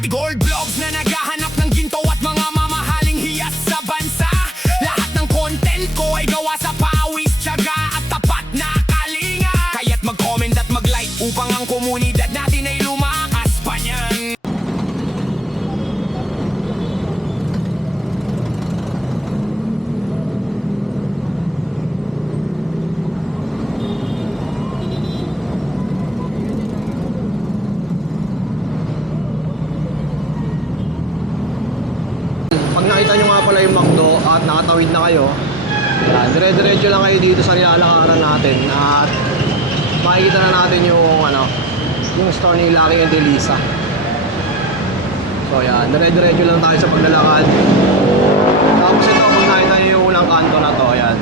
Pati gold gloves na naghahanap ng ginto at mga mamahaling hiyas sa bansa. Lahat ng content ko ay gawa sa pawis, tiyaga at tapat na kalinga. Kaya't mag-comment at mag-like upang ang komunidad natin ay lumakas pa niyan. Pag nakita nyo nga pala yung McDo at nakatawid na kayo, dire-diretso lang kayo dito sa nilalakaran natin at makikita na natin yung yung store ni Lucky and Elisa. So yan, dire-diretso lang tayo sa paglalakad. Tapos ito, kung nakita nyo yung unang kanto na to, ayan,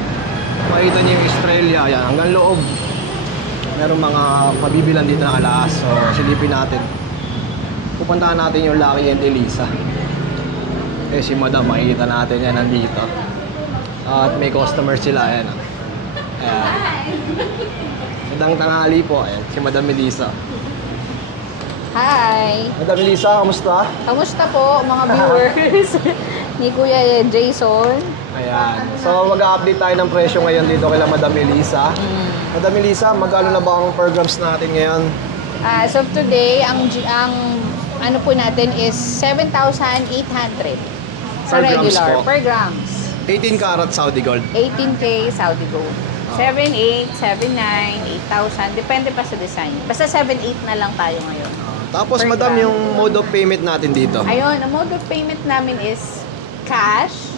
makikita nyo yung Estrella, ayan, hanggang loob. Meron mga pabibilan dito na alas, so silipin natin. Pupuntahan natin yung Lucky and Elisa. Eh si Madam, makikita natin yan nandito. At may customer sila, ayan. Ayan. Magandang tanghali po, ayan, si Madam Elisa. Hi! Madam Elisa, kamusta? Kamusta po mga viewers ni Kuya Jason? Ayan. So mag-update tayo ng presyo ngayon dito kay Madam Elisa. Madam Elisa, magkano na ba ang per grams natin ngayon? So today, ang ano po natin is 7,800 sa Per grams regular. po. Per grams. 18 karat Saudi Gold. 18K Saudi Gold. 7,800, 7,900, 8,000. Depende pa sa design. Basta 7,800 na lang tayo ngayon. Tapos Per Madam, gram. yung mode of payment natin dito. Ayun, ang mode of payment namin is cash,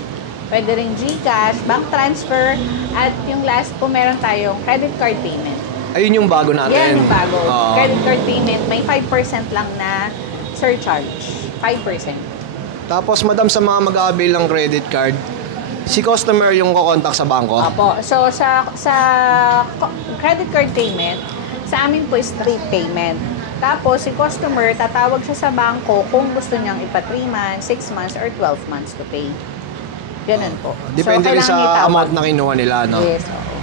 pwede rin GCash, bank transfer, at yung last po meron tayong credit card payment. Ayun yung bago natin. Yan yung bago. Oo. Credit card payment, may 5% lang na surcharge. 5%. Tapos Madam, sa mga mag-a-avail ng credit card, si customer yung kukontak sa bangko. Apo. So, sa credit card payment, sa amin po is straight payment. Tapos, si customer, tatawag siya sa bangko kung gusto niyang ipa 3 months, 6 months, or 12 months to pay. Ganun po. Depende rin kailangan sa itawag. amount na kinuha nila, no? Yes, oo.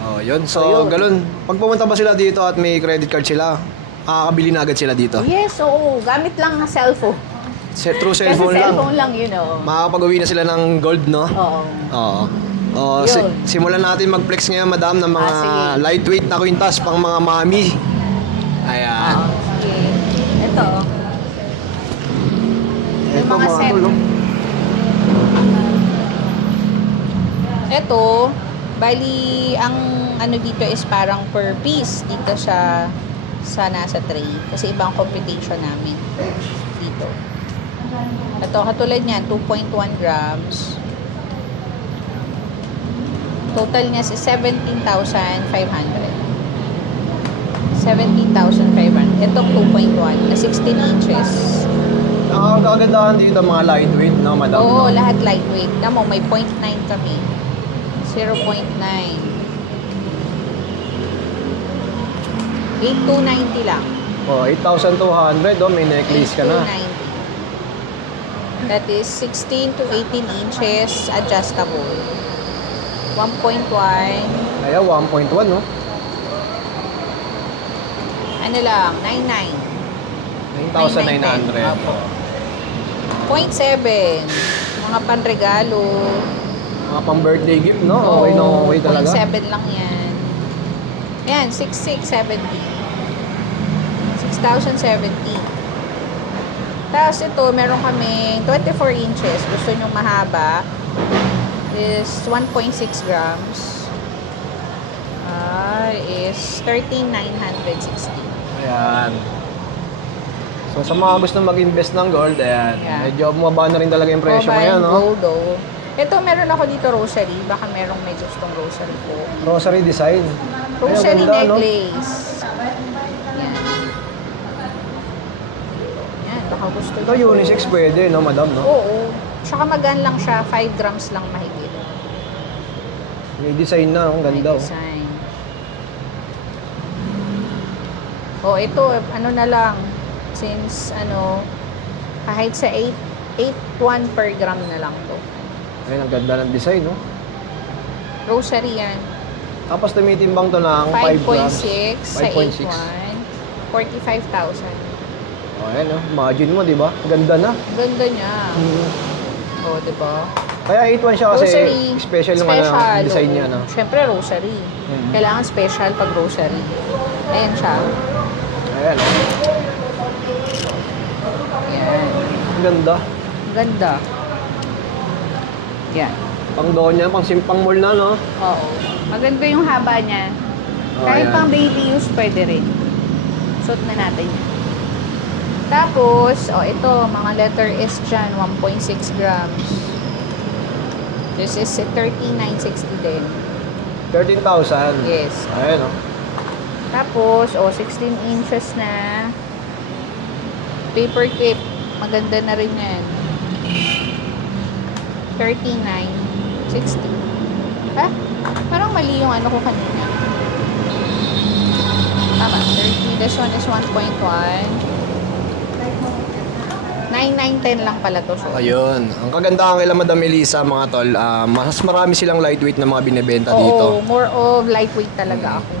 Oh, yun. So, So, yun. galon. Pag pumunta ba sila dito at may credit card sila, makakabili na agad sila dito. Yes, oo. Gamit lang ng cellphone. Through Kasi cellphone lang. cellphone lang, you know. Makakapag-uwi na sila ng gold, no? Oo. Oo. Oh, Yun. simulan natin mag-flex ngayon, Madam, ng mga sige. lightweight na kwintas pang mga mami. Ayan. Oo. Sige. Ito. Yung mga set. tol, no? Ito, bali, ang ano dito is parang per piece. Dito siya sa nasa tray. Kasi ibang computation namin dito. Ito, katulad niyan, 2.1 grams. Total niya is 17,500. 17,500. Itong 2.1 na 16 inches. Ang kagandahan dito mga lightweight, no, Madam? Oo, no? lahat lightweight. Tamo, may 0.9 kami. 0.9. 8,290 lang. Oh, 8,200, oh, may necklace ka na. 8,290. That is 16 to 18 inches adjustable. 1.1. Kaya 1.1, no? Ano lang, 99. 9,900. Opo. 0.7. Mga panregalo. Mga pang-birthday gift, no? Okay na okay talaga. 0.7 lang yan. Yan, 6,670. 6,070. Tapos ito, meron kaming 24 inches. Gusto nyo mahaba. Is 1.6 grams. Is 13,960. Ayan. So, sa mga gusto mag-invest ng gold, ayan. Yeah. Medyo bumaba na rin talaga yung presyo Mobile ngayon, no? gold, oh. Ito, meron ako dito rosary. Baka merong may gustong rosary po. Rosary design. Rosary Ay, ang ganda, no? necklace. Yan. Yan, baka gusto Ito nyo. unisex pwede, no, Madam, no? Oo. Tsaka magaan lang siya. 5 grams lang mahigit. May design na, ang May ganda, oh. design. Oh, ito, ano na lang. Since, kahit sa 8.1 per gram na lang to. Ayun, ang ganda ng design, no? Rosary yan. Tapos tumitimbang to ng 5 grams. 5.6 sa 5.6. 8.1. 45,000. Oh, ayan, oh. Imagine mo, di ba? Ganda na. Ganda niya. Oh, di ba? Kaya 8-1 siya kasi Rosary. special yung ano, design niya, no? Siyempre, rosary. Kailangan special pag rosary. Ayan siya. Ayan, oh. Ayan. Ganda. Ganda. Yan. Pang doon niya, pang mall na, no? Oo. Maganda yung haba niya. Oh, Kahit ayan. pang daily use, pwede rin. Suot na natin yan. Tapos, ito, mga letter S dyan, 1.6 grams. This is 13,960 din. 13,000. Yes. Ayan, oh. Tapos, 16 inches na paper clip. Maganda na rin yan. 39,60. Ha? Parang mali yung ano ko kanina. Tama, 30. This one is 1.1. 9,910 lang pala to. So, Ayun. Ang kagandahan kay Madam Melissa, mga tol, mas marami silang lightweight na mga binebenta dito. more of lightweight talaga ako.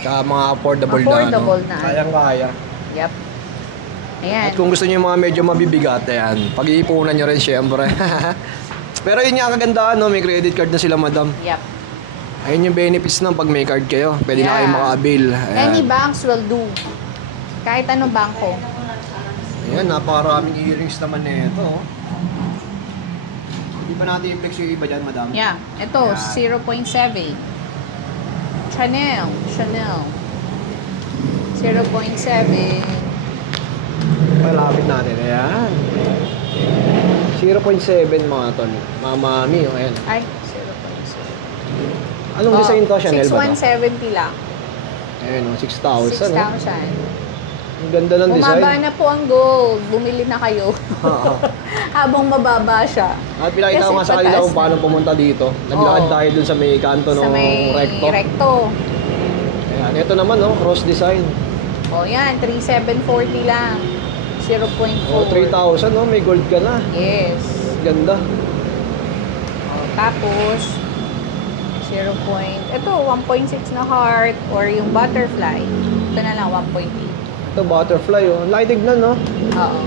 Tsaka mga affordable, Affordable na, na. ano? Kayang-kaya. Yep. Ayan. At kung gusto niyo yung mga medyo mabibigat, ayan, pag-iipunan niyo rin syempre. Pero yun nga ang kagandahan, no? May credit card na sila, madam. Yep. Ayun yung benefits ng pag may card kayo. Pwede na Yeah. kayo maka-avail. Ayan. Any banks will do. Kahit anong bangko. Ayan, napakaraming earrings naman na ito. Oh. Hindi ba natin i-flex yung iba dyan, madam? Yeah. Ito, Yan. 0.7. Chanel. 0.7. Malapit natin. Ayan. 0.7 mga tol. Mga mami, oh, ayan. Ay, 0.7. Anong design to? Chanel ba to? 6,170 lang. Ayun, oh, 6,000. 6,000. Oh. Ang ganda ng design. Bumaba na po ang gold. Bumili na kayo. Oo. Habang mababa siya. At pinakita ko Kasi nga sa kanila pataas kung paano pumunta dito. Naglakad Oo. tayo dun sa may kanto Sa ng may recto. recto. Ayan, ito naman, oh, cross design. O yan, 3,740 lang. 0.4. Oh, 3,000, oh, may gold ka na. Yes. Ganda. O, tapos, ito, 1.6 na heart or yung butterfly. Ito na lang, 1.8. Ito, butterfly, oh. Laki tignan, no? Oo.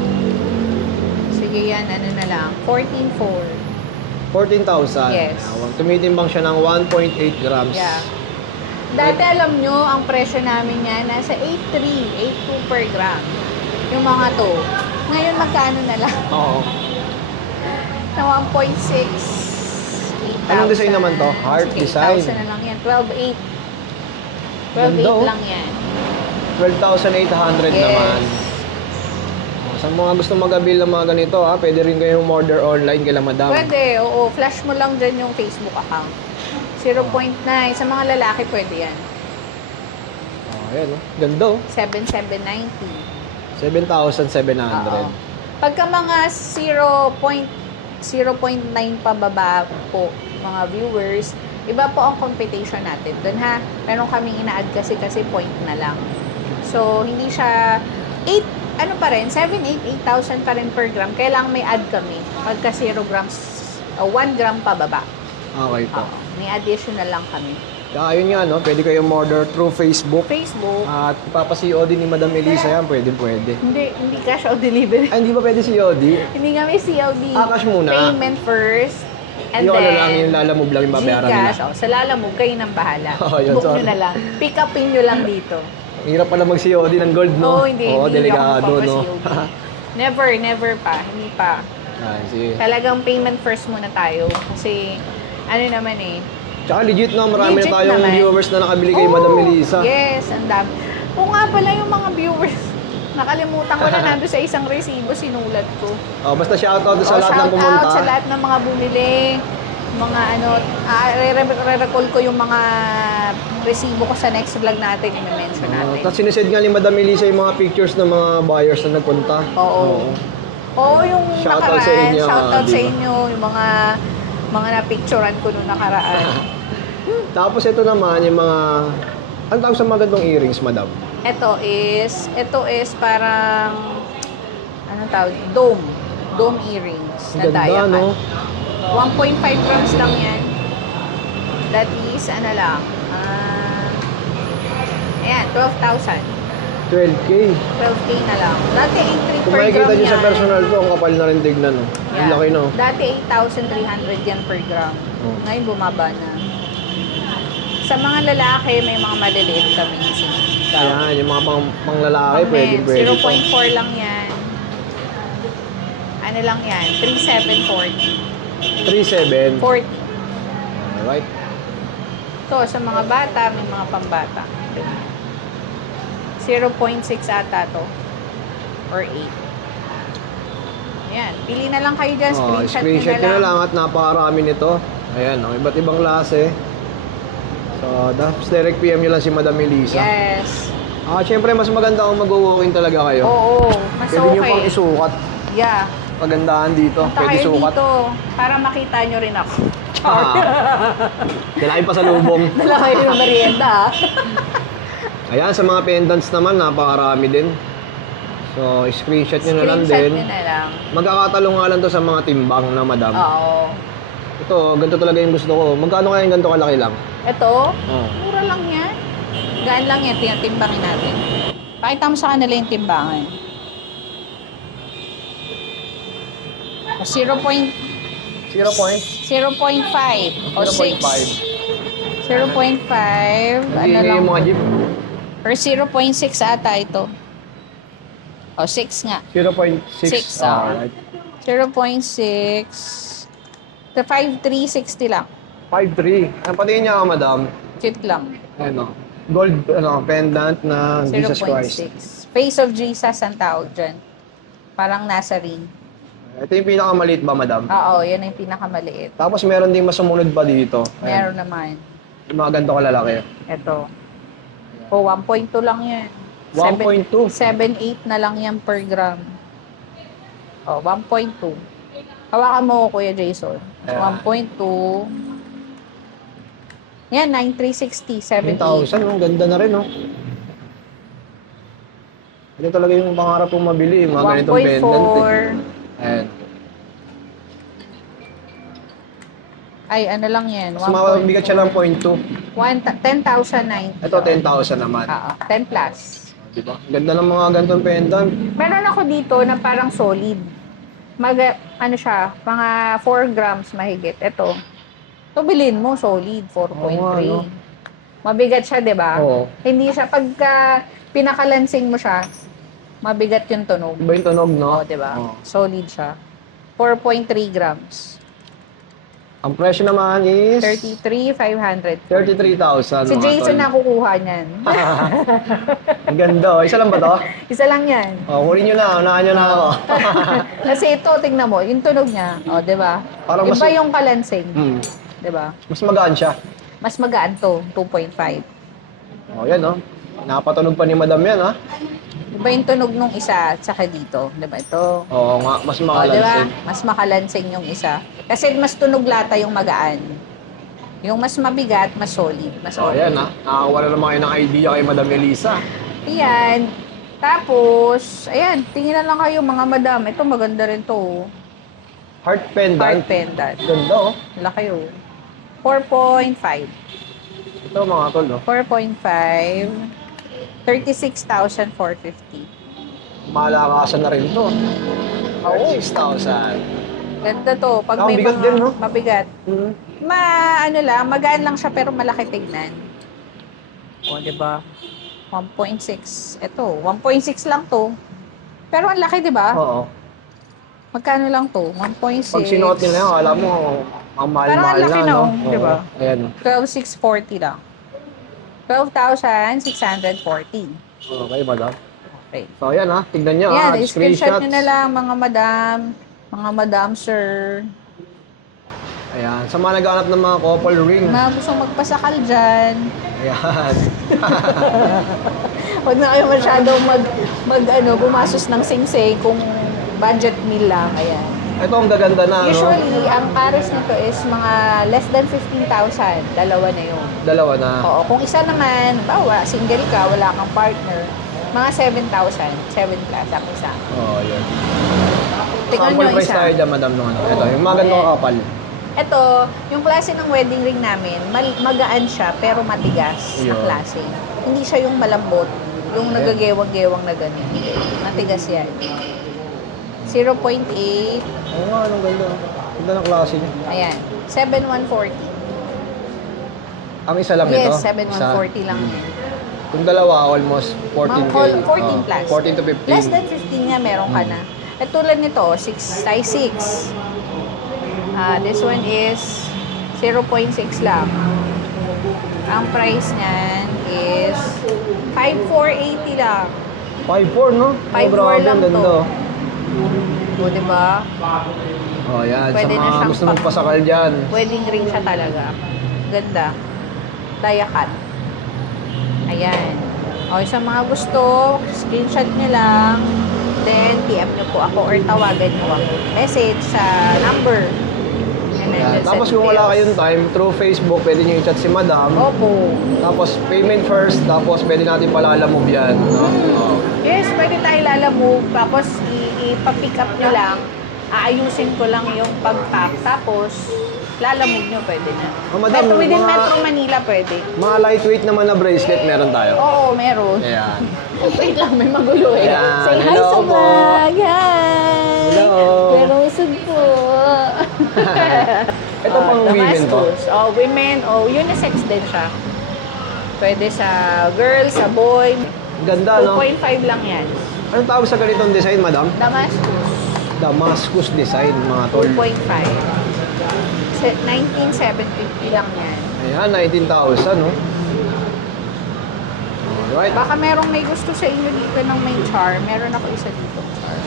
Sige yan, ano na lang, 14.4. 14,000. Yes. Tumitimbang siya ng 1.8 grams. Yeah. Dati alam nyo, ang presyo namin yan, nasa 8.3, 8.2 per gram. Yung mga to. Ngayon, magkano na lang? Oo. Na 1.6. Anong design naman to? Heart design. 8,000 na lang yan. 12.8. 12.8 Ganda, oh. lang yan. 12,800 Yes. naman. Sa mga gusto mag-avail ng mga ganito, ha, pwede rin kayong order online kay madam. Pwede, oo. Flash mo lang dyan yung Facebook account. 0.9. Sa mga lalaki, pwede yan. Oh, ayan, oh. Ganda, oh. 7,790. 7,700. Oo. Pagka mga 0.9 pababa po, mga viewers, iba po ang computation natin. Doon ha, meron kaming ina-add kasi point na lang. So, hindi siya 8,000 pa rin per gram. Kailangan may add kami. Pagka 0 grams, 1 gram pababa. Okay po. Oo. May additional lang kami. Kaya ayun nga, no? Pwede kayong order through Facebook. Facebook, At ipapa-COD ni Madam Melissa yan, pwede. hindi cash on delivery. Ay, hindi ba pwede COD? Hindi kami COD. Cash muna. Payment first. And Yung then, ano lang, yung lalamove lang yung babayaran nila. Gcash. Sa Lalamove, kayo nang bahala. Oh, yun, Book nyo sorry. na lang. Pick upin nyo lang dito. Hirap pala mag-COD ng gold, no? Oo, hindi. Oo, Hindi delikado, ako no? magpapa-COD. Never pa. Hindi pa. Ay, sige. Talagang payment first muna tayo. Kasi, ano naman eh. Tsaka legit na, marami Legit na tayong naman. viewers na nakabili kay Oo, Madam Melissa. Yes, ang dami. Kung nga pala yung mga viewers, nakalimutan ko na nando sa isang resibo, sinulat ko. Oh, basta shoutout sa lahat ng shout pumunta. out sa lahat ng mga bumili. Mga ano, re-recall ko yung mga resibo ko sa next vlog natin, i-mention natin. Tapos sinisend nga ni Madam Melissa yung mga pictures ng mga buyers na nagpunta. Oo. Oo, yung Shoutout nakaraan. sa inyo, Shoutout di sa ba? inyo, yung mga na-picturean ko nung nakaraan. Tapos ito naman, yung mga... Ang tawag sa mga gandong earrings, Madam? Ito is parang, anong tawag? Dome earrings na Ganda, diamond. no? 1.5 grams lang yan. That is, ano lang, ayan, 12,000. 12K. 12K na lang. Dati 8,300 Kung per makikita gram nyo yan. sa personal ko, ang kapal na rin tignan. Oh. Ang Yeah. laki, no? Dati 8,300 yan per gram. Oh. Ngayon bumaba na. Sa mga lalaki, may mga maliliit kami sinitaw. Ayan, yung mga panglalaki, pwede. 0.4 lang yan. Ano lang yan? 3,740. 3,700. 40. Alright. So, sa mga bata, may mga pambata. 0.6 ata to. Or 8. Ayan. Pili na lang kayo dyan. Oh, Screenshot screenshot nyo nyo na lang at napakarami nito. Ayan, oh, iba't ibang klase. So, dapat direct PM nyo lang si Madam Elisa. Yes. Syempre, mas maganda kung mag-walk-in talaga kayo. Oo. Mas Pwede nyo pang okay. isukat. Yeah. Pagandahan dito. Punta Pwede kayo sukat. dito para makita nyo rin ako. Dalain pa sa lubong. Wala kayo ng merienda. Ayan, sa mga pendants naman, napakarami din. So, screenshot nyo na lang Screenshot din. nyo na lang. Magkakatalong nga lang to sa mga timbang na madam. Oo. Ito, ganito talaga yung gusto ko. Magkano kaya yung ganito kalaki lang? Ito, Oh. mura lang yan. Gaan lang yan, tinatimbangin natin. Pakita mo sa kanila yung timbangan. 0.5 0 point? 0.5 o 6. 0.5. Ano Hindi lang? yung mga jeep. Or 0.6 ata ito. O, 6 nga. 0.6. 6, Alright. 0.6. So, 5,360 lang. 5.3. Ang patingin niya ka, madam. Cute lang. Ano? Gold pendant na Jesus Christ. 0.6. Face of Jesus ang tawag dyan. Parang nasa ring. Ito yung pinakamaliit ba, madam? Oo, yan ang pinakamaliit. Tapos meron ding masumunod pa dito. Meron naman. Yung mga ganito kalalaki. Ito. O, 1.2 lang yan. 1.2. 7.8 na lang yan per gram. O, 1.2. Hawakan mo ko, Kuya Jason. Ayan. 1.2. Yan, 9,360. 7.8. 10,000, ang ganda na rin, no? Ito talaga yung pangarap kong mabili, yung mga ganitong pendant. 1.4. Ayan. Ay, ano lang yan? Mas mabigat siya lang 0.2. 10,009. Ito, 10,000 naman. Oo, 10 plus. Diba? Ganda ng mga ganitong pendant. Meron ako dito na parang solid. Ano siya, mga 4 grams mahigit. Ito. Ito bilhin mo, solid, 4.3. Oo nga, no? Mabigat siya, di ba? Oo. Hindi siya, pagka pinakalansing mo siya, mabigat yung tunog. Iba yung tunog, no? Oo, di ba? Oo. Solid siya. 4.3 grams. Ang presyo naman is 33,500. 33,000. Si mga Jason tol. na kukuha niyan. Ang ganda, oh. Isa lang ba to? Isa lang yan. Oh, kunin nyo na, unahan nyo na ako. Kasi ito, tingnan mo, yung tunog niya, o, di ba? Parang Iba mas- yung kalansing, di ba? Mas magaan siya. Mas magaan to, 2.5. Oh, yan, oh. Napatunog pa ni madam yan, ha? Iba yung tunog nung isa at saka dito, di ba? Ito. Oo nga, mas O, di ba? makalansing. Mas makalansing yung isa. Kasi mas tunog lata yung magaan. Yung mas mabigat, mas solid. Mas Oh, okay. yan, ha? Nakakawala naman kayo ng idea kay Madam Elisa. Ayan. Tapos, ayan, tingnan lang kayo mga madam. Ito maganda rin to. Heart pendant. Heart pendant. Ganda, oh. Laki oh. 4.5. Ito, mga tol, oh. 4.5. 36,450. Malakasan na rin to. Oo. 6,000. Ganda to. Pag Ah, may bigat mga din, no? mabigat. Hmm. Ano lang, magaan lang siya pero malaki tignan. O, di ba? 1.6. Ito, 1.6 lang to. Pero ang laki, di ba? Oo. Magkano lang to? 1.6. Pag sinuot nila yun, alam mo, ang mahal-mahal Parang ang laki na, na, no? oh, di ba? Oo. Ayan. 12,640 lang. 12,640. Okay, madam. Okay. So, ayan, ha. Tignan nyo, Yan, ha. screenshot Screenshots. nyo na lang mga madam, sir. Ayan. Sa mga naghanap ng mga couple ring. Mga gustong magpasakal dyan. Ayan. Huwag na kayo masyadong gumasos ng sing-sing kung budget meal lang. Ayan. Ito ang gaganda na, no? Usually, ang pares nito is mga less than 15,000. Dalawa na yun. Dalawa na. Oo. Kung isa naman, bawa, single ka, wala kang partner, mga 7,000. 7 plus ang isa. Oo, yun. Tingnan Sample nyo price tayo isa. dyan, madam, no? Ito, yung mga ganitong Ayan. kapal. Ito, yung klase ng wedding ring namin, magaan siya pero matigas na Yun. klase. Hindi siya yung malambot. Yung nagagewang-gewang na ganyan. Matigas yan. 0.8. Oo nga, anong ganda. Ganda ng klase niya. Ayan. 7,140. Ang isa lang ito? Yes, 7,140 lang yan. Kung dalawa, almost 14K. 14 plus. 14 to 15. Less than 15 nga, meron ka na. At tulad nito, size 6. This one is 0.6 lang. Ang price niyan is 5,480 lang. 5.4, no? 5.4 grabe, lang ang to. ganda. O, diba? Oh, yan. Pwede sa na mga siyang gusto magpasakal dyan. Wedding ring siya talaga. Ganda. Dia cut. Ayan. O, sa mga gusto, screenshot nyo lang. Then, PM nyo po ako or tawagan nyo ako. Message sa number. And then, Yan. just Tapos send kung wala details. kayong time, through Facebook, pwede nyo i-chat si Madam. Opo. Tapos payment first, tapos pwede natin palalamove yan. No? Oh. Yes, pwede tayo lalamove. Tapos, ipa-pick up nyo lang. Aayusin ko lang yung pag-pack. Tapos, lalamove nyo, pwede na. Oh, madam, Within mga- Metro Manila, pwede. Mga lightweight naman na bracelet meron tayo. Oo, meron. Ayan. Wait lang, may magulo eh. Ayan, Say hi hello sa po. vlog. Hi! Hello. Pero usog po. Ito pang women to. Damascus. Oh, women. Oh, unisex din siya. Pwede sa girl, sa boy. Ganda, no? 2.5 lang yan. Anong tawag sa ganitong design, Madam? Damascus. Damascus design, mga tol. 2.5. 19,750 lang yan. Ayan, 19,000, no? Alright. Baka merong may gusto sa inyo dito ng may charm. Meron ako isa dito. Charm.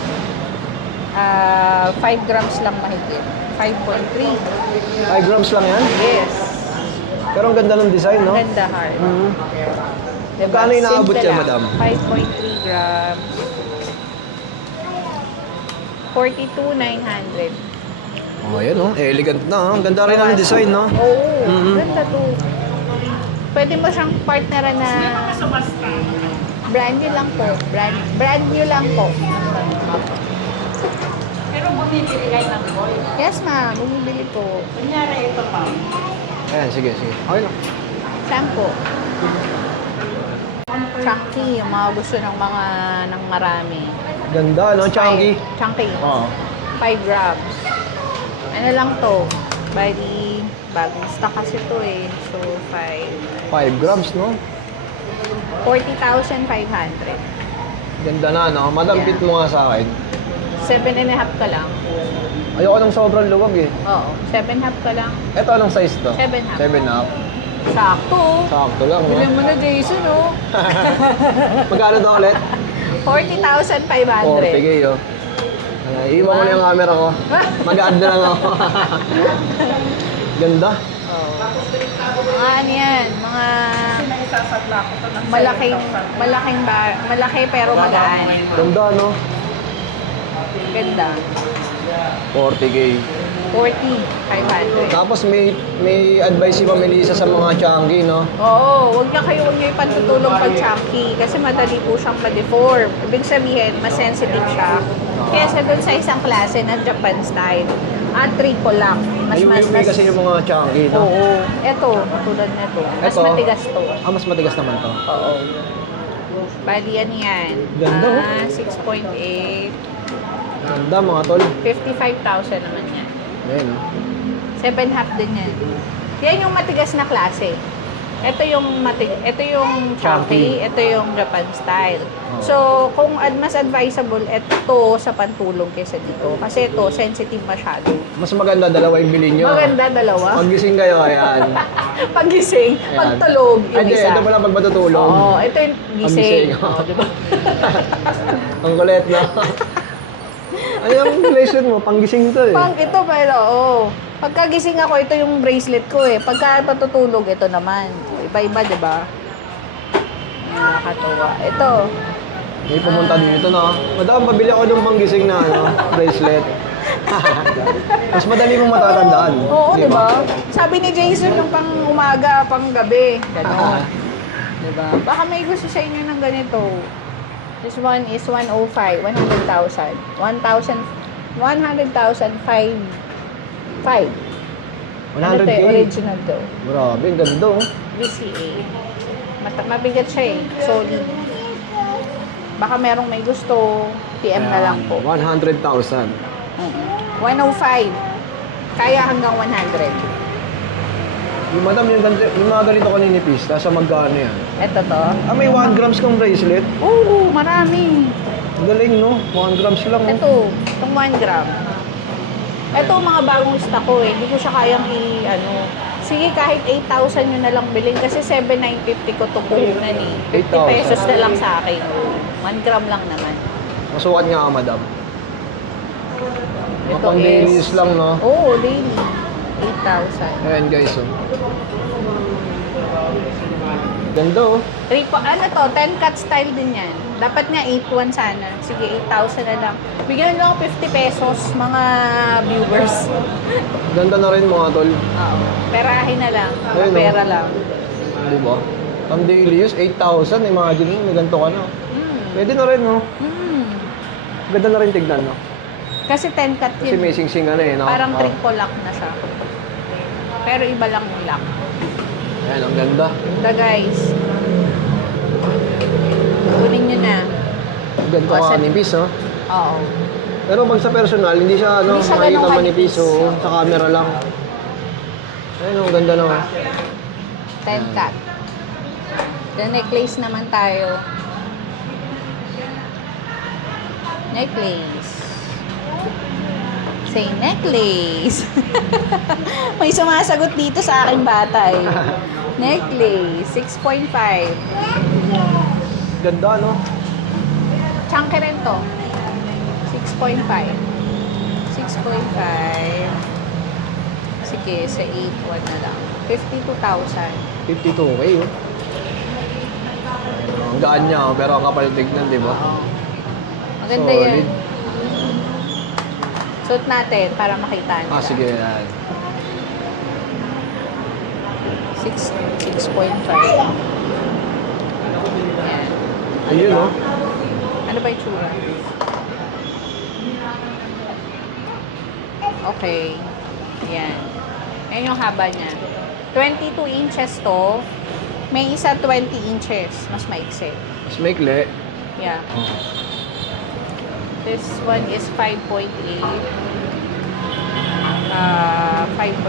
5 grams lang mahigit. 5.3. 5 grams lang yan? Yes. Pero ang ganda ng design, no? Ganda hard. Mhm. Diba? Magkano inaabot Simple yan, lang. madam? 5.3 grams. 42,900. Oh, ayan, no? Elegant na, ha? Ang ganda rin ng design, no? Oo, Mhm. ganda to. Pwede mo siyang partneran na brand new lang po. Brand new lang po. Pero bumibili kayo ng boy. Yes, ma'am. Bumibili po. Kunyari ito pa. Ayan, sige, sige. Okay lang. Shampoo. Chunky, yung mga gusto ng mga ng marami. Ganda, no? Chunky. Chunky. Oo. 5 grams. Ano lang to? Bali, bagong stock kasi to eh. So, 5 grams, no? 40,500. Ganda na, no? Madam, Yeah. fit mo nga sa akin. 7.5 ka lang. Ayoko ng sobrang luwag, eh. Oo, 7.5 ka lang. Ito, anong size to? 7.5. 7.5. Sakto. Sakto lang, no? Bilhin mo na, Jason, oh. Magkano to ulit? 40,500. 40K, oh. Iiwan ko na yung camera ko. Mag-add na lang ako. Ganda. Mga ano yan, mga malaki pero magaan. Ganda, no? Ganda. 40K. 40,500. Tapos may advice si Melissa sa mga chunky, no? Oo, huwag niyo ipantutulong pag chunky kasi madali po siyang ma-deform. Ibig sabihin, mas sensitive siya. Kaya sa doon sa isang klase na Japan style, triple lock. May kasi yung mga chunky, no? Oo. Ito, katulad nito. Mas Ito. matigas to. Mas matigas naman to. Oo. Bali yan. Ganda, oh. 6.8. Ganda, mga tol. 55,000 naman yan. Ayan, no? 7.5 din yan. Yan yung matigas na klase. Ito yung chunky, ito yung Japan style. So, kung mas advisable, ito sa pantulog kaysa dito. Kasi ito, sensitive masyado. Mas maganda dalawa yung bilhin nyo. Maganda dalawa. Paggising kayo, ayan. Paggising, Ayan. pagtulog, yung Hindi, isa. ito pala pag matutulog. Oo, ito yung gising. Paggising. Oo, diba? Ang kulit na. Ano yung bracelet mo? Panggising to, eh. Ito pero, pagkagising ako, ito yung bracelet ko eh. Pagka patutulog, ito naman. Iba-iba, di ba? Nakakatuwa. Ito. May pumunta dito, no? Madam, pabili ako ng panggising na, bracelet. Mas madali mong matatandaan. Oo, di ba? Sabi ni Jason, yung pang umaga, pang gabi. Ganon. Di ba? Baka may gusto sa inyo ng ganito. This one is 105, 100,000. 100,000, 5. 100K? Ano to, original to. Grabe, ang ganda, oh. VCA. Mabigat siya eh. Solid. Baka merong may gusto, PM na lang po. 100,000. 105. Kaya hanggang 100. Yung madam, yung mga ganito kaninipis, nasa magkano yan? Ito to. Ah, may 1 grams kang bracelet. Oo, marami. Ang galing, no? 1 grams lang, no? Ito, itong 1 gram. Ito mga bagong stock ko eh. Hindi ko siya kayang sige, kahit 8,000 nyo na lang bilhin kasi 7,950 ko ito puhunan eh. 50 8,000. pesos na lang sa akin. 1 gram lang naman. Masukat nga, madam. Mga Ito pang-daily use lang, no? Oo, daily. 8,000. Ayan, guys, oh. Ganda, oh. Ano to, 10 cut style din yan. Dapat nga 8,1 sana. Sige, 8,000 na lang. Bigyan nyo ako 50 pesos, mga viewers. Ganda na rin, mga tol. Oo. Perahin na lang. Ayun, oh. Pera lang. Di ba? Pang-daily use, 8,000. Imagine mo, may ganito ka na. Pwede na rin, no? Ganda na rin tignan, no? Kasi 10 cut Kasi yun. may sing-sing ano eh, no? Parang Ah. triple lock na siya. Pero iba lang yung lock. Ayan, ang ganda. Ito guys. Kunin nyo na. Ganito Oh, ka sa- kanipis, oh. Oo. Pero pag sa personal, hindi siya, ano, Hindi siya makikita ganun manipis, kanipis. oh. Sa camera lang. Ayun, ang ganda na, oh. 10 cut. The necklace naman tayo. Necklace. Say necklace. May sumasagot dito sa aking bata eh. Necklace. 6.5. Ganda, no? Chunky rin to. 6.5. 6.5. Sige, sa 8.1 na lang. 52,000. 52K, oh. Ang gaan niya, oh. Pero ang kapal tignan, di ba? Maganda Solid. yan. Suot natin para makita nila. Ah, sige, yan. 6.5. Yan. Ayun, oh. Ano ba yung tsura? Okay. Yan. Yan yung haba niya. 22 inches to. May isa 20 inches. Mas maiksi. Mas maikli. Yeah. Oh. This one is 5.8. 5.8.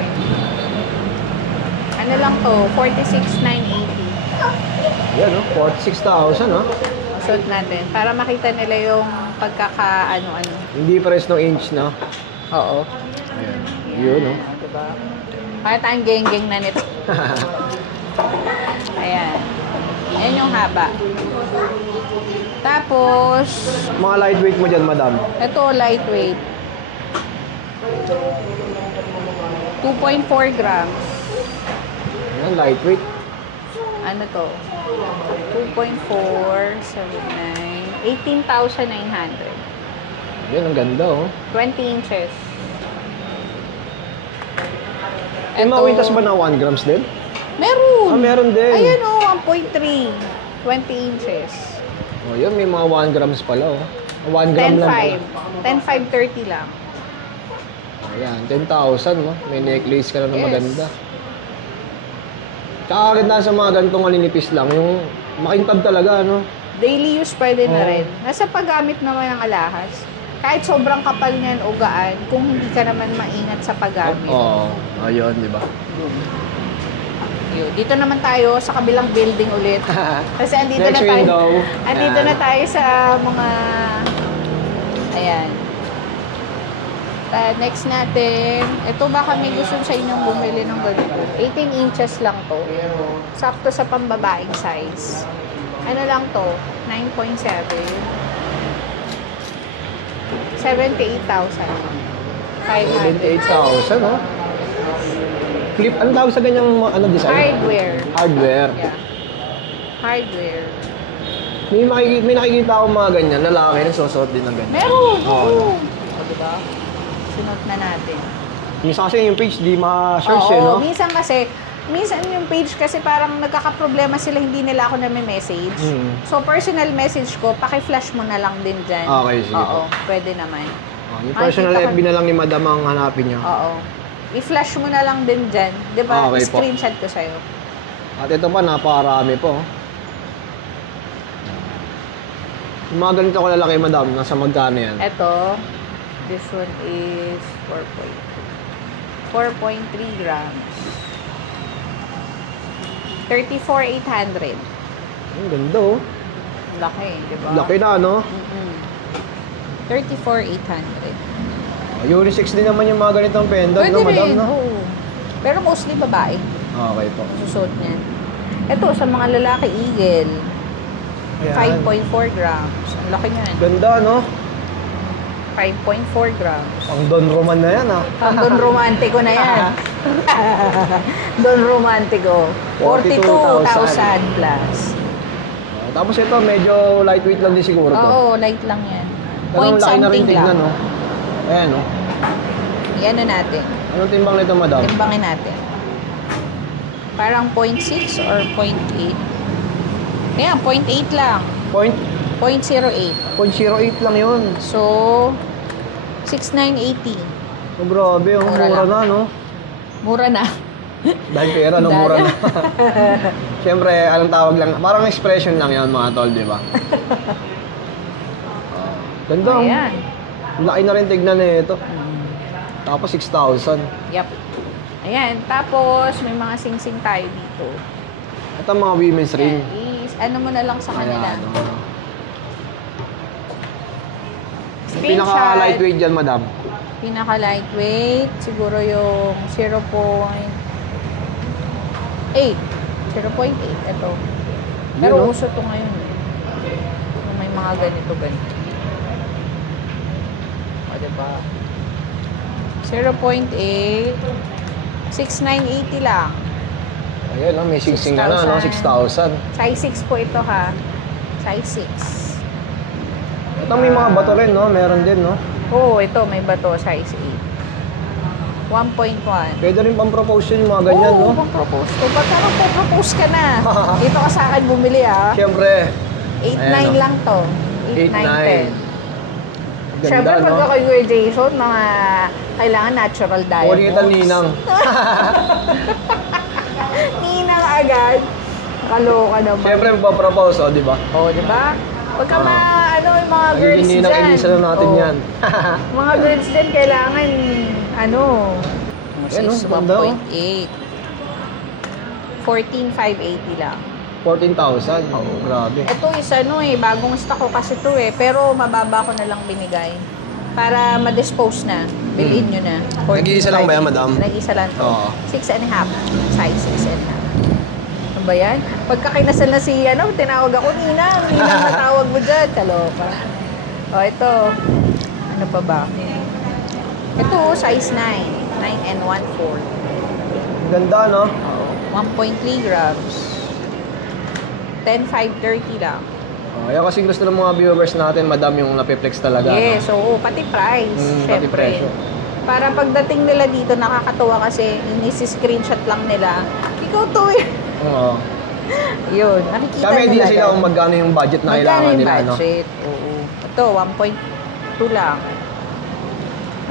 Ano lang to? 46,980. Yan, oh. 46,000, oh. Suot natin. Para makita nila yung pagkaka-ano-ano. Hindi pares ng inch, no? Oo. Ayan. Yun, oh. Diba? Kahit ang geng-geng na nito. Ayan. Ayan yung haba. Tapos, Mga lightweight mo dyan, madam. ito lightweight. 2.4 grams. Ayan, lightweight. Ano to? 2.4, 7.9, 18,900. Yan, ang ganda, oh. 20 inches. Yung mga wintas ba na 1 grams din? Meron! Ah, meron din. Ayan o, 1.3. 20 inches. Oh, yun, may mga 1 grams pala, oh. 1 gram lang pala. 10.5. 10.5, 30 lang. Ayan, 10,000, no? May necklace ka na na Yes. maganda. Tsaka ganda sa mga ganitong maninipis lang, yung makintab talaga, ano? Daily use pwede na Oo. rin. Nasa paggamit naman ng alahas. Kahit sobrang kapal niyan o gaan, kung hindi ka naman maingat sa paggamit. Oo, ayun, di ba? Yun. Dito naman tayo sa kabilang building ulit. Kasi andito Next na tayo. window. Andito Ayan. na tayo sa mga ayan. Next natin, ito baka may gusto sa inyong bumili ng ganito. 18 inches lang to. Sakto sa pambabaeng size. Ano lang to? 9.7. 78,000. 78,000, no? Flip, ano tawag sa ganyang ano, design? Hardware. Hardware. Yeah. Hardware. May nakikita akong mga ganyan, lalaki na susuot din ng ganyan. Meron! Oo. Oo. O, diba? Sunod na natin. Minsan kasi yung page di ma-search, eh, no? Minsan yung page kasi parang nagkakaproblema sila, hindi nila ako na-message. Mm. So, personal message ko, paki-flash mo na lang din dyan. Okay, sige Oo, po. pwede naman. Oh, yung personal Makikita FB ko- na lang ni madam ang hanapin niyo. Oo. I-flash mo na lang din dyan. Di ba? Okay po. I-screenshot ko sa'yo. At ito pa, napakarami po. Yung mga ganito kalalaki, madam, nasa magkano yan? Ito, this one is 4.3 grams. 34,800. Ang ganda oh. Laki, di ba? Laki na, no? 34,800. Unisex din naman yung mga ganitong pendant, Pwede no, madam, rin, no? oo. Pero mostly babae. Okay po. Susuot niyan. Ito, sa mga lalaki, eagle. Ayan. 5.4 grams. Ang laki niyan. Ganda, no? 5.4 grams. Ang Don Roman na yan, ah. Ang Don Romantico na yan. Don Romantico. 42,000 plus. Tapos ito, medyo lightweight lang din siguro to. Oo, light lang yan. Pero Point ang laki na rin something tignan, lang. no? Ayan, no? Yan na natin. Anong timbang nito, madam? Timbangin natin. Parang 0.6 or 0.8. Ayan, 0.8 lang. 0.08. 0.08 lang yun. So, 6,980. Oh, grabe, ang Mura mura lang. na, no? Mura na. Dahil pera, no? Mura na. Siyempre, anong tawag lang? Parang expression lang yan, mga tol, di ba? Ganda. oh. Ayan. Laki na rin tignan eh, ito. Tapos 6,000. Yep. Ayan. Tapos, may mga sing-sing tayo dito. Ito ang mga women's ring. Ayan. Ano mo na lang sa kanila. Ayan, oh. Yung Screenshot. pinaka-lightweight dyan, madam. Pinaka-lightweight. Siguro yung 0.8. 0.8. Ito. Pero Yun, oh. uso to ngayon. Yung may mga ganito. O, diba? 0.8. 6,980 lang. Ayan, no? May singsing na na, no? 6,000. Size 6 po ito, ha? Size 6. Ito may mga bato rin, no? Meron din, no? Oo, ito. May bato. Size 8. 1.1. Pwede rin pang-propose yun yung mga ganyan, no? Oo, pang-propose ko. Ba't parang pang-propose ka na? Dito ka sa akin bumili, ah. Siyempre. 8.9 Ayan, oh. lang to. 8.9, 10. 8.9. Siyempre, Ganda, pagka no? kayo Jason, mga kailangan natural diet. Huwag kita ninang. Ninang agad. Kaloka naman. Siyempre, magpa-propose, oh, di ba? Oo, di ba? Pagka yung mga girls Nagiging dyan. ninang-inisa na natin Oo. yan. Mga girls dyan, kailangan, Ayan, oh, ganda, oh. 1.8. 14,580 lang. 14,000. Oh, grabe. Ito is bagong stock ko kasi to pero mababa ko na lang binigay. Para ma-dispose na. Bilhin nyo na. Nag-iisa lang ba yan, madam? Nag-iisa lang to. Oo. 6.5. Size 6.5. Ano ba yan? Pagka kinasal na si, tinawag ako, Ninang na tawag mo dyan. Kaloka. O, ito. Ano pa ba? Ito, size 9. 9 and 1/4. Ganda, no? 1.3 grams. 10,530 lang. Oh, kaya kasi gusto ng mga viewers natin, madam, yung napiplex talaga. Yes, no? oo. Pati price, Pati syempre. presyo. Para pagdating nila dito, nakakatuwa kasi inis-screenshot lang nila. Ikaw to eh. Oo. Yun, nakikita Kami idea nila sila agad. kung magkano yung budget na Magkano kailangan yung nila, no? budget? Oo. Ito, 1.2 lang.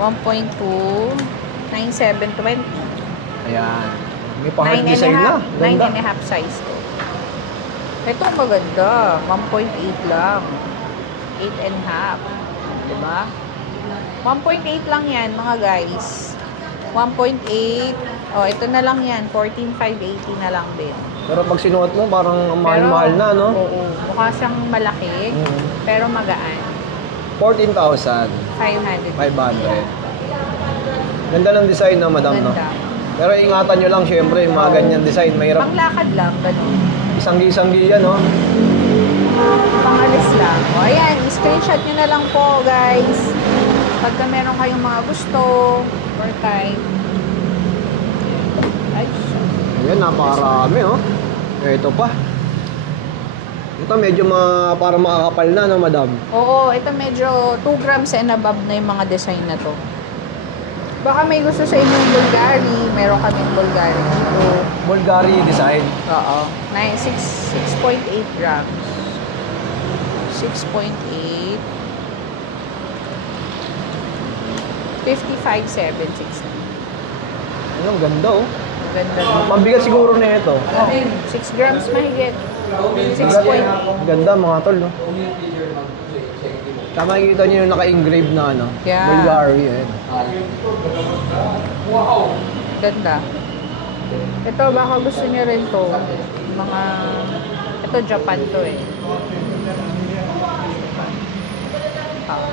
1.2, 9,720. Ayan. May pang-heart design na. 9 Ganda. and a half size to. Ito maganda. 1.8 lang. 8 and a half. Diba? 1.8 lang yan, mga guys. 1.8. Oh, ito na lang yan. 14,580 na lang din. Pero pag sinuot mo, parang ang mahal-mahal na, no? Oo. Mukha siyang malaki, pero magaan. 14,500. 500. Ganda ng design na, madam, no? Ganda. Pero ingatan nyo lang, syempre, yung mga ganyan design. Mahirap. Panglakad lang, ganun. Isang-isang yan, no? Pangalis lang. O, ayan. I-screenshot nyo na lang po, guys. Pagka meron kayong mga gusto, or type. Ay, Ayan, napakarami, oh. Ito pa. Ito medyo para makakapal na, no, madam? oo, ito medyo 2 grams and above na yung mga design na to. Baka may gusto sa inyong Bulgari, meron kaming Bulgari dito. Bulgari design. Oo. 6.8 grams. 6.8. 55,760. Ayun, ganda, oh. Ganda na. Mabigat siguro na ito. 6 grams mahigit. 6 point. Ganda, mga tol, no? Tama, makikita nyo yung naka-engrave na ano. Yeah. Bulgari, ayun. Ganda. Ito, baka gusto niyo rin to. Mga... Ito, Japan to eh. Ah.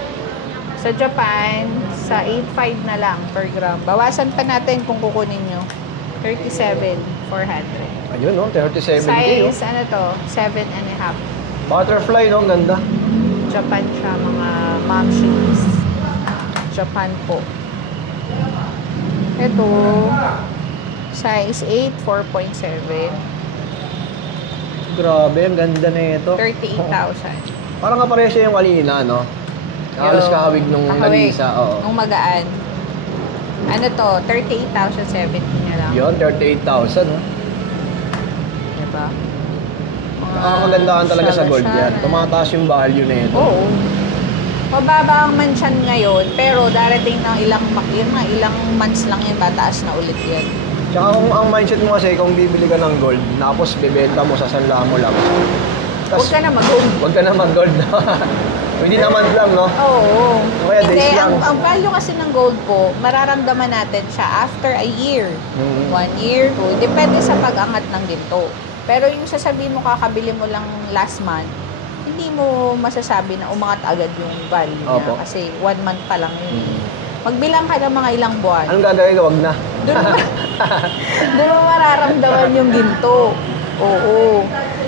Sa Japan, sa 8.5 na lang per gram. Bawasan pa natin kung kukunin nyo. 37,400. Ayun, no? 37K, Size, ano to? 7.5. Butterfly, no? Ang ganda. Japan siya, mga mom shoes. Japan po. Ito, size 8, 4.7. Grabe, ang ganda na ito. 38,000. Parang kapareho siya yung kanina, no? Halos kakawig nung Kakawig. nag-isa, oo. Nung magaan. Ano to? 38,070 na lang. Yun, 38,000, no? Diba? Nakakagandahan talaga sa gold siya. yan. Tumataas yung value na ito. Oo. Mababa ang mansyan ngayon, pero darating ng ilang months lang yan, tataas na ulit yan. Tsaka kung ang mindset mo kasi, kung bibili ka ng gold, tapos bibenta mo, sasanla mo lang. Huwag ka na mag-gold. Huwag ka na mag-gold, no? Hindi naman lang, no? Oo. Kaya Hindi, days lang. ang value kasi ng gold po, mararamdaman natin siya after a year. Mhm. 1 year, 2. Depende sa pag-angat ng ginto. Pero yung sasabihin mo, kakabili mo lang last month, hindi mo masasabi na umangat agad yung value niya. Opo. Kasi 1 month pa lang yun. Magbilang ka ng mga ilang buwan. Anong gagawin ko? Wag na. Doon mo mararamdaman yung ginto. Oo.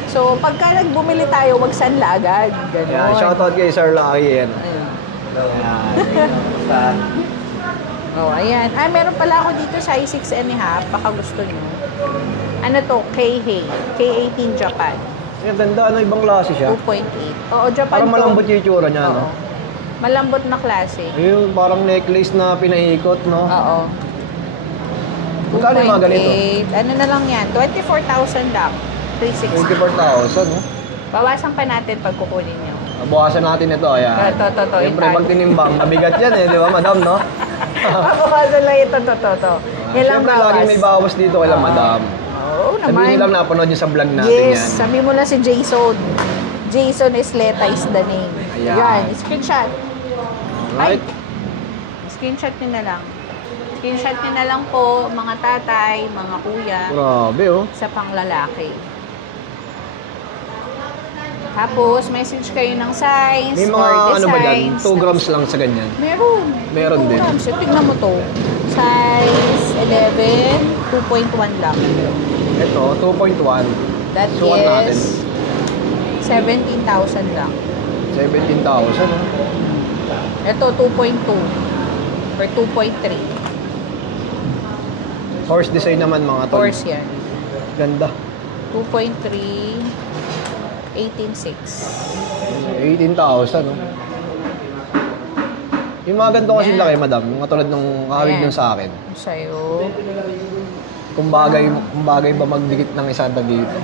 So, pagka nagbumili tayo, wag sanla agad. Ganon. Ayan, shoutout kay Sir Lucky yan. Ayun. Ayan. Oh, ayan. Ah, meron pala ako dito size 6.5. Baka gusto nyo. Ano to? K-Hay. K18 Japan. Ang ganda, ano, ibang klase siya. 2.8. Oo, Japan Parang to. malambot yung itsura niya, Oo. no? Malambot na klase. Ayun, parang necklace na pinaikot, no? Oo. Magkano yung mga ganito? 2.8. Ano na lang yan? 24,000 lang. 360. 24,000, no? Bawasan pa natin pag kukunin nyo. Bukasan natin ito, ayan. Ito. Siyempre, pag tinimbang, mabigat yan eh, di ba, madam, no? Bawasan lang ito. Yan lang Siyempre, bawas. lagi may bawas dito kay Oo. madam. Oo naman. Sabihin nyo lang napanood nyo sa vlog natin Yes, yan. sabi mo lang si Jason. Jason Esleta is the name. Ayan. Yan, screenshot. Alright. Screenshot nyo na lang. Screenshot nyo na lang po, mga tatay, mga kuya, Grabe, oh. sa panglalaki. Tapos, message kayo ng size May mga or ano ba dyan? designs. 2 grams lang sa ganyan. Meron. Meron 2 din. grams. Tignan mo to. Size 11, 2.1 lang. Ito, 2.1. That Sukat natin. is 17,000 lang. 17,000, oh. Ito, 2.2 or 2.3. Horse design naman, mga tol. Course yan. Ganda. 2.3, 18.6. 18,000, no? Yung mga ganito kasi Yan. laki, madam. Yung katulad nung kakawig Yan. nung sa akin. Sa'yo. Kung bagay ba magdikit ng isa dito.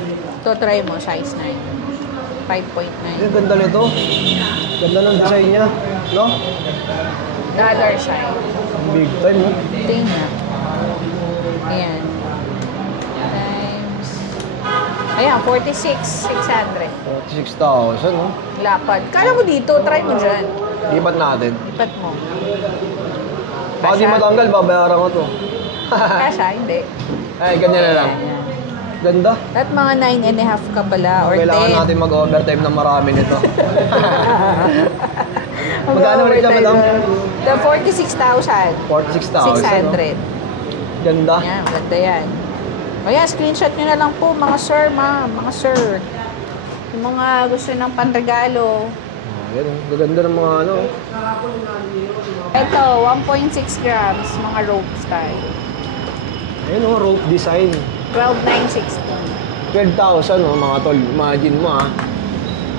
Ito, try mo, size 9. 5.9. Ang ganda nito. Ganda ng design niya. No? Dollar sign. Big time, no? Tingnan. Ayan. Times. Ayan, 46,600. 46,000, no? Lapad. Kala mo dito, try mo dyan. Lipat natin. Lipat mo. Baka di matanggal, babayaran ko to. Kasha, hindi. Ay, ganyan na lang. Ayan. Ganda. At mga 9.5 ka pala, or 10. Kailangan natin mag-overtime ng marami nito. Magkano ulit na, madam? The 46,000. 46,000, no? 600. Ganda. Yan, ganda yan. O yan, screenshot nyo na lang po, mga sir, mga sir. Yung mga gusto ng panregalo. Yan, oh. Gaganda ng mga ano. Ito, 1.6 grams, mga rope style. Ayun, oh, rope design. 12,960. 12,000, oh, mga tol. Imagine mo, ah.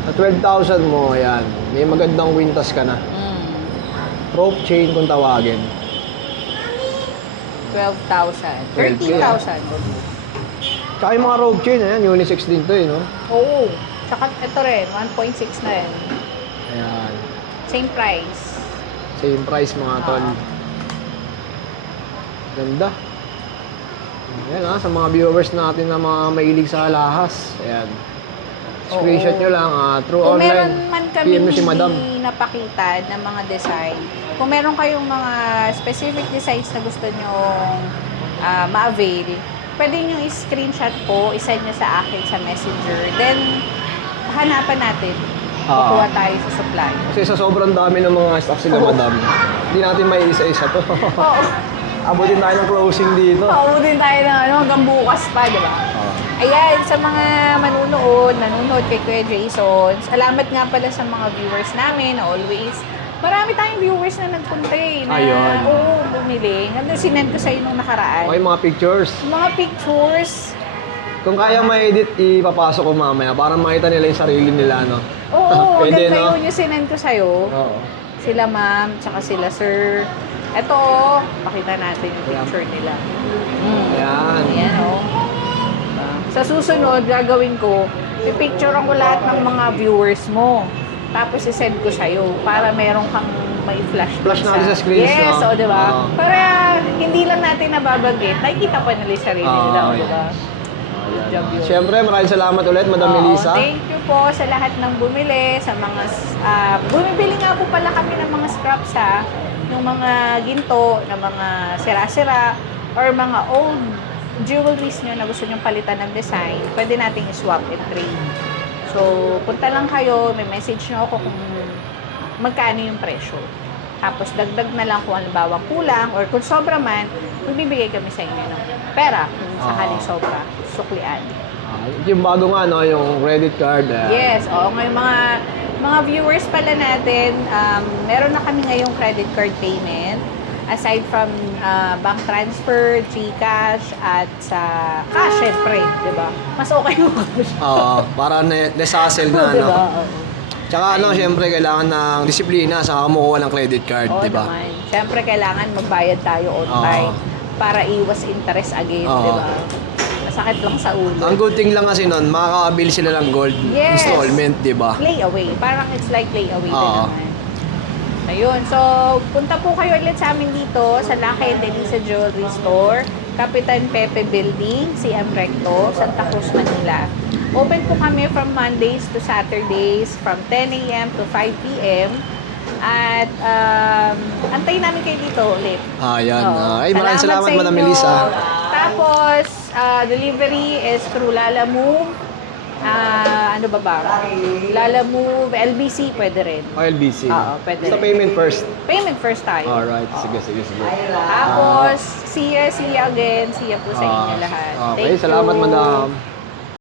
Sa 12,000 mo, ayan. May magandang wintas ka na. Rope chain kung tawagin. 12,000. 12K, 13,000. Tsaka yung mga rope chain, ayan, unisex din to, eh, no? Oo. Tsaka ito rin, 1.6 na rin. Ayan. Same price. Same price, mga tol. Ganda. Ayan, sa mga viewers natin na mga mahilig sa alahas. Ayan. Screenshot nyo lang, through Kung online. meron man kami PM nyo si Madam. hindi napakita ng mga design, kung meron kayong mga specific designs na gusto nyo ma-avail, pwede nyo i-screenshot po, isend nyo sa akin sa messenger. Then, hanapan natin. Kukuha tayo sa supply. Kasi sa sobrang dami ng mga stock sila, Madam, hindi natin may isa-isa to. Oo. Abutin tayo ng closing dito. Pauutin tayo ng hanggang bukas pa, di ba? Ayan, sa mga nanonood kay Kuya Jason, salamat nga pala sa mga viewers namin, always. Marami tayong viewers na nagpunta na Ayun. oo, bumili. Nandun sinend ko sa'yo nung nakaraan. Okay, mga pictures. Mga pictures. Kung kaya ma-edit, ipapasok ko mamaya para makita nila yung sarili nila, no? Oo, Pwede, ganda no? yun yung sinend ko sa'yo. Oo. Sila ma'am, tsaka sila sir. Eto, pakita natin yung picture nila. Ayan. Ayan, oh. Sa susunod, gagawin ko, pipicturean ko lahat ng mga viewers mo. Tapos isend ko sa'yo para meron kang may flash. Flash natin sa screens, Yes, no? o, diba? Oo. Para hindi lang natin nababanggit, nakikita pa nila yung sarili nila, o, okay. diba? Good job yun. Siyempre, maraming salamat ulit, Madam Oo, Melissa. thank you po sa lahat ng bumili, sa mga, bumibili nga po pala kami ng mga scraps ng mga ginto, ng mga sira-sira, or mga old jewelries nyo na gusto nyong palitan ng design, pwede nating i-swap and trade. So, punta lang kayo, may message nyo ako kung magkano yung presyo. Tapos, dagdag na lang kung halimbawa kulang, or kung sobra man, magbibigay kami sa inyo ng pera kung sakaling sobra, suklian. Yung bago nga, no, yung credit card. Yes, oo. Ngayon mga viewers pala natin, meron na kami ngayong credit card payment. Aside from bank transfer, GCash, at sa cash, syempre, di ba? Mas okay mo cash. Para less hassle na, Di no? ba? Oo. Tsaka ano, siyempre, kailangan ng disiplina sa kumukuha ng credit card, Oo di ba? naman. Siyempre, kailangan magbayad tayo on Oo. time para iwas interest again, Oo. di ba? Masakit lang sa ulo. Ang good thing lang kasi nun, makaka-avail sila ng gold Yes. installment, di ba? Layaway. Parang it's like layaway din Oo. naman. Ayun. So, punta po kayo ulit sa amin dito sa La Delisa Jewelry Store, Kapitan Pepe Building, CM Recto, Santa Cruz, Manila. Open po kami from Mondays to Saturdays from 10 a.m. to 5 p.m. At antayin namin kayo dito ulit. Ayan. Oo. Ay, maraming salamat, sa Madam inyo. Melissa. Tapos, delivery is through Lalamove. Ano ba? Lalamove, LBC, pwede rin. LBC. Oo, pwede Sa rin. payment first. Payment first tayo. Alright, sige. Tapos, see ya again. See ya po sa inyo lahat. Okay, Thank salamat, you. Madam.